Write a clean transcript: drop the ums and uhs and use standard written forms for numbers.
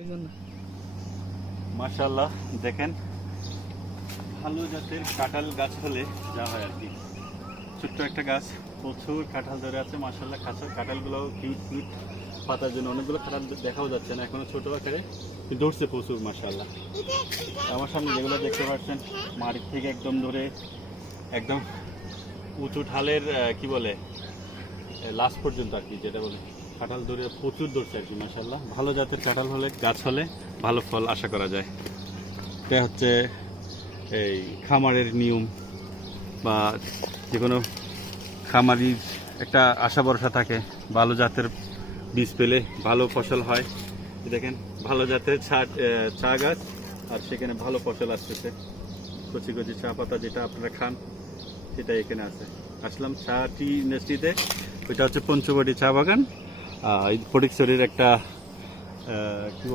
ওই জন্য মাশাআল্লাহ দেখেন ভালো জাতের কাঁঠাল গাছ হলে যা হয় আর কি। ছোট্ট একটা গাছ, প্রচুর কাঁঠাল ধরে আছে মাশাআল্লাহ। কাঁঠালগুলো কিউট কিউট, পাতার জন্য অনেকগুলো কাঁঠাল দেখাও যাচ্ছে না এখনো, ছোট আকারে কিন্তু ধরছে প্রচুর মাশাআল্লাহ। আমার সামনে যেগুলো দেখতে পাচ্ছেন মাটির থেকে একদম ধরে একদম উঁচু ঢালের কি বলে লাস্ট পর্যন্ত আর কি, যেটা বলে কাঁঠাল ধরে প্রচুর ধরছে আর কি মাশাআল্লাহ। ভালো জাতের কাঁঠাল হলে গাছ হলে ভালো ফল আশা করা যায়। এটা হচ্ছে এই খামারের নিয়ম, বা যে কোনো খামারির একটা আশা ভরসা থাকে ভালো জাতের বীজ পেলে ভালো ফসল হয়। দেখেন ভালো জাতের চা গাছ, আর সেখানে ভালো ফসল আসতেছে। কচি কচি চা পাতা যেটা আপনারা খান সেটা এখানে আছে। আসলাম চা টি ইন্ডাস্ট্রিতে, ওইটা হচ্ছে পঞ্চবটি চা বাগান, ফটিকছড়ির একটা